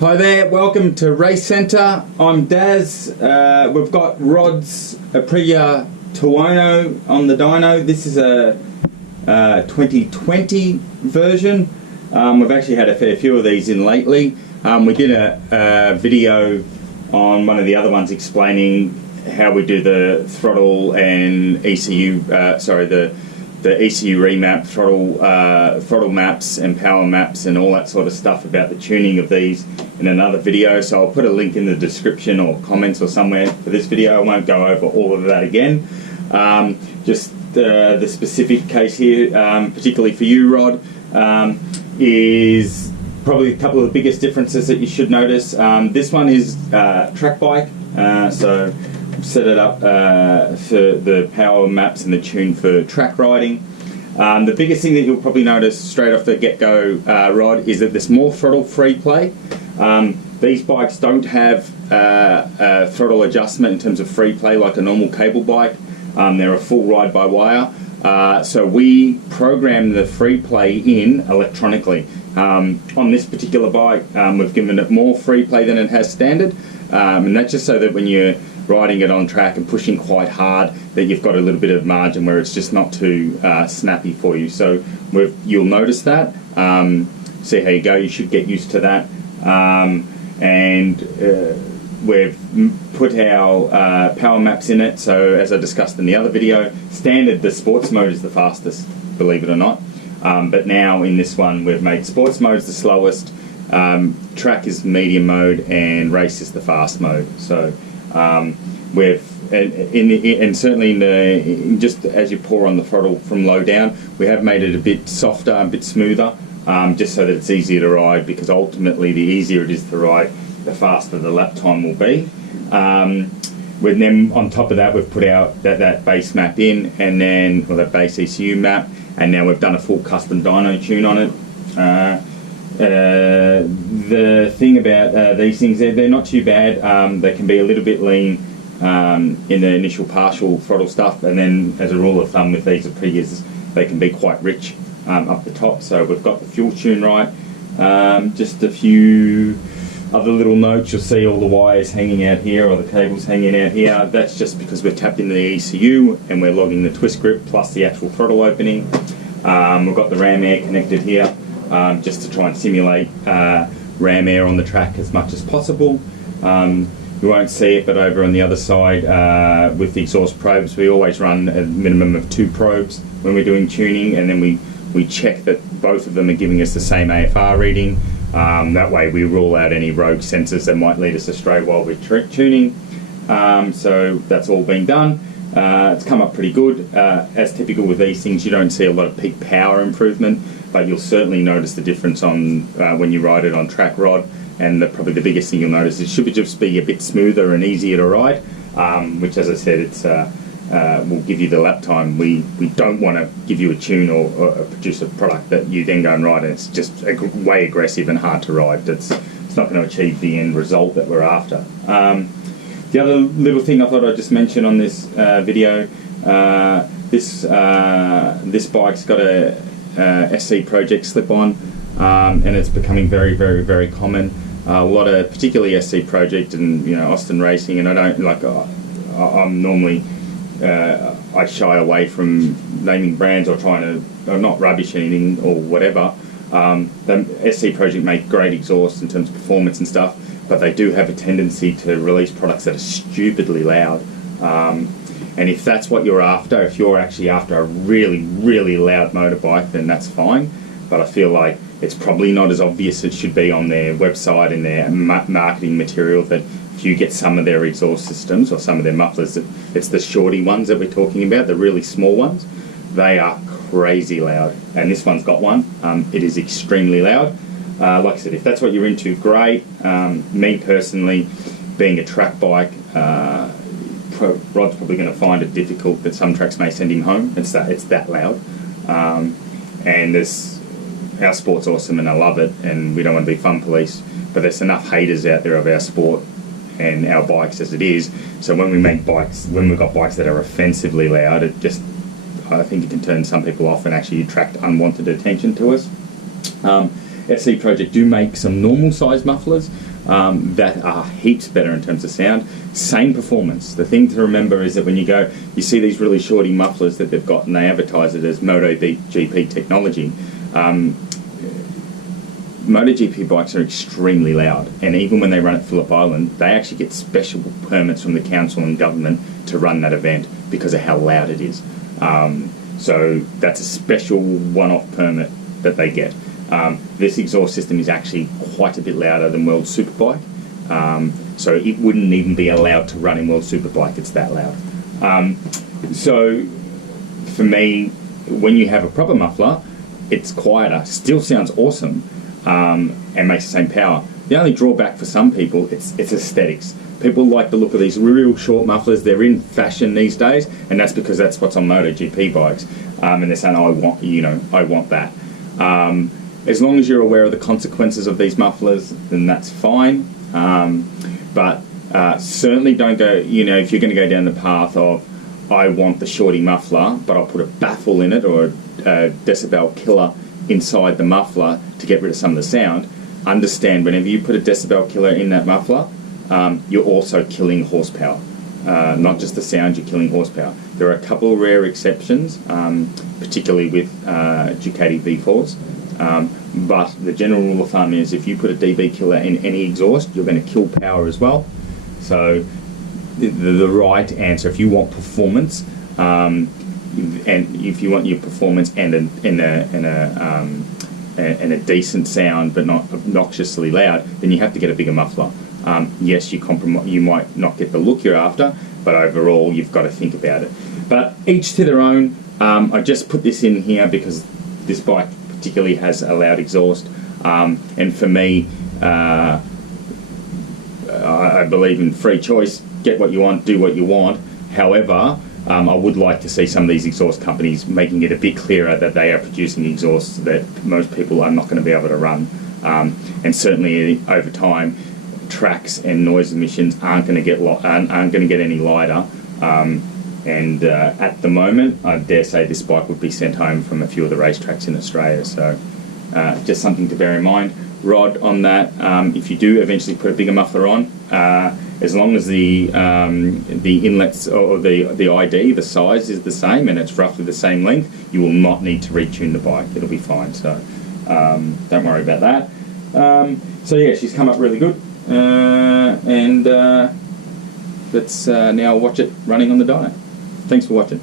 Hi there, welcome to Race Centre. I'm Daz. We've got Rod's Aprilia Tuono on the dyno. This is a 2020 version. We've actually had a fair few of these in lately. We did a video on one of the other ones explaining how we do the throttle and ECU, the ECU remap, throttle maps and power maps and all that sort of stuff about the tuning of these in another video. So I'll put a link in the description or comments or somewhere for this video. I won't go over all of that again. Just the specific case here, particularly for you, Rod, is probably a couple of the biggest differences that you should notice. This one is track bike, so set it up for the power maps and the tune for track riding. The biggest thing that you'll probably notice straight off the get-go, Rod, is that there's more throttle free play. These bikes don't have a throttle adjustment in terms of free play like a normal cable bike. They're a full ride-by-wire. So we program the free play in electronically. On this particular bike, we've given it more free play than it has standard, and that's just so that when you're riding it on track and pushing quite hard, that you've got a little bit of margin where it's just not too snappy for you. So you'll notice that. See how you go. You should get used to that. We've put our power maps in it. So as I discussed in the other video, standard, the sports mode is the fastest, believe it or not. But now in this one, we've made sports mode the slowest, track is medium mode, and race is the fast mode. So just as you pour on the throttle from low down, we have made it a bit softer, a bit smoother, just so that it's easier to ride, because ultimately the easier it is to ride, the faster the lap time will be. Then on top of that, we've put out that base map in, and then that base ECU map, and now we've done a full custom dyno tune on it. The thing about these things, they're not too bad. They can be a little bit lean in the initial partial throttle stuff, and then as a rule of thumb with these Aprilias, they can be quite rich up the top. So we've got the fuel tune right. Just a few other little notes. You'll see all the wires hanging out here, or the cables hanging out here. That's just because we've tapped into the ECU and we're logging the twist grip plus the actual throttle opening. We've got the ram air connected here, just to try and simulate ram air on the track as much as possible. You won't see it, but over on the other side, with the exhaust probes, we always run a minimum of 2 probes when we're doing tuning, and then we check that both of them are giving us the same AFR reading. That way we rule out any rogue sensors that might lead us astray while we're tuning. So that's all been done. It's come up pretty good. As typical with these things, you don't see a lot of peak power improvement, but you'll certainly notice the difference on when you ride it on track, Rod. And probably the biggest thing you'll notice is it should just be a bit smoother and easier to ride, which, as I said, will give you the lap time. We don't want to give you a tune or produce a product that you then go and ride, and it's just way aggressive and hard to ride. It's not going to achieve the end result that we're after. The other little thing I thought I'd just mention on this video, this bike's got a SC Project slip-on, and it's becoming very, very, very common. A lot of, particularly SC Project and Austin Racing, and I don't like. I'm normally I shy away from naming brands or trying to not rubbish anything or whatever. The SC Project make great exhaust in terms of performance and stuff, but they do have a tendency to release products that are stupidly loud. And if that's what you're after, if you're actually after a really, really loud motorbike, then that's fine. But I feel like it's probably not as obvious as it should be on their website and their marketing material, that if you get some of their exhaust systems or some of their mufflers, it's the shorty ones that we're talking about, the really small ones. They are crazy loud. And this one's got one. It is extremely loud. Like I said, if that's what you're into, great. Me personally, being a track bike, Rod's probably going to find it difficult, but some tracks may send him home. It's that loud. And our sport's awesome and I love it, and we don't want to be fun police, but there's enough haters out there of our sport and our bikes as it is. So when we've got bikes that are offensively loud, I think it can turn some people off and actually attract unwanted attention to us. SE Project do make some normal size mufflers that are heaps better in terms of sound. Same performance. The thing to remember is that when you see these really shorty mufflers that they've got and they advertise it as MotoGP technology. MotoGP bikes are extremely loud, and even when they run at Phillip Island, they actually get special permits from the council and government to run that event because of how loud it is. So that's a special one-off permit that they get. This exhaust system is actually quite a bit louder than World Superbike, so it wouldn't even be allowed to run in World Superbike, it's that loud. So for me, when you have a proper muffler, it's quieter, still sounds awesome, and makes the same power. The only drawback for some people, it's aesthetics. People like the look of these real short mufflers. They're in fashion these days, and that's because that's what's on MotoGP bikes. And they're saying, "Oh, I want that." As long as you're aware of the consequences of these mufflers, then that's fine. But certainly don't go. If you're going to go down the path of, I want the shorty muffler, but I'll put a baffle in it or a decibel killer inside the muffler to get rid of some of the sound. Understand, whenever you put a decibel killer in that muffler, you're also killing horsepower. Not just the sound, you're killing horsepower. There are a couple of rare exceptions, particularly with Ducati V4s. But the general rule of thumb is if you put a dB killer in any exhaust, you're going to kill power as well. So the right answer, if you want performance, and if you want your performance and a decent sound but not obnoxiously loud, then you have to get a bigger muffler. Yes, you might not get the look you're after, but overall you've got to think about it. But each to their own. I just put this in here because this bike particularly has a loud exhaust, and for me, I believe in free choice. Get what you want, do what you want. However, I would like to see some of these exhaust companies making it a bit clearer that they are producing exhausts that most people are not going to be able to run, and certainly over time, tracks and noise emissions aren't going to get any lighter. And at the moment, I dare say this bike would be sent home from a few of the racetracks in Australia. So just something to bear in mind. Rod, on that, if you do eventually put a bigger muffler on, as long as the inlets or the ID, the size is the same and it's roughly the same length, you will not need to retune the bike. It'll be fine. So don't worry about that. So yeah, she's come up really good. And let's now watch it running on the dyno. Thanks for watching.